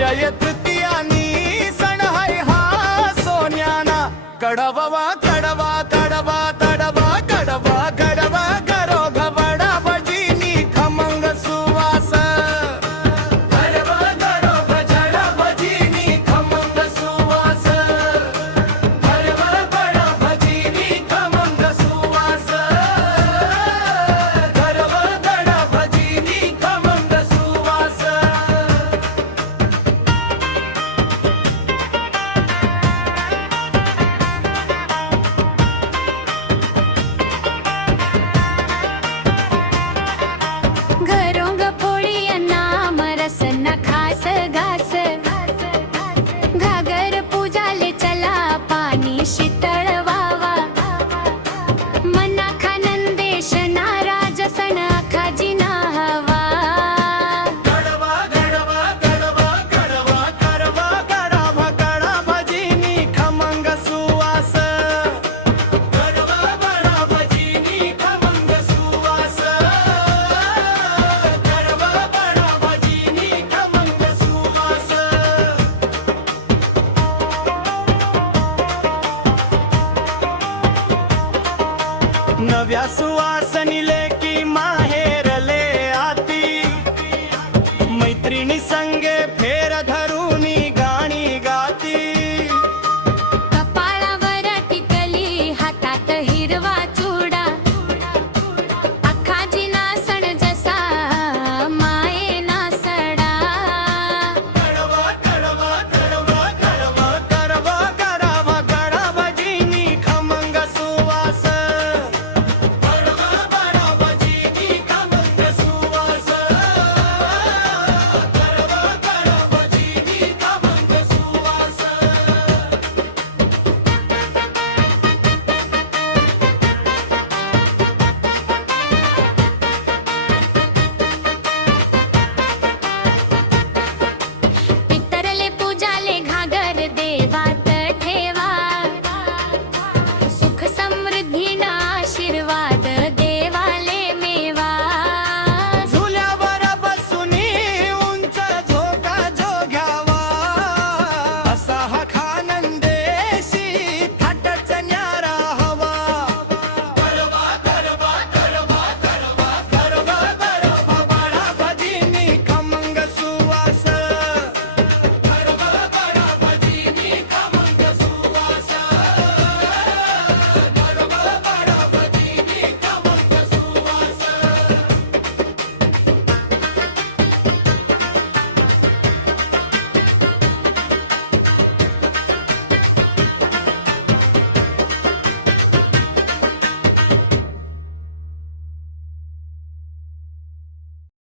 अक्षय तृतीयानी सण हाय हा सोन्याना कडवा कडवा कडवा कडवा कडवा कडवा करो घबडा भजीनी खमंग सुवास कडवा करो भजडा भजीनी खमंग सुवास कडवा बडा भजीनी खमंग सुवास कडवा बडा भजीनी खमंग सुवास घरोंग पोळी अनाम रसना खास घास घागर पूजाले चला पाणी शीतळ वावा मना खानंदेश नाराज सण खाजिना हवा कडवा कडवा कडवा कडवा कडवा कडवा कडा भजीनी खमंग सुवास कडवा बडा भजीनी खमंग सुवास कडवा बडा भजीनी खमंग सुवास नव्या सुवासनीले की माहेरले आती मैत्रिणी संगे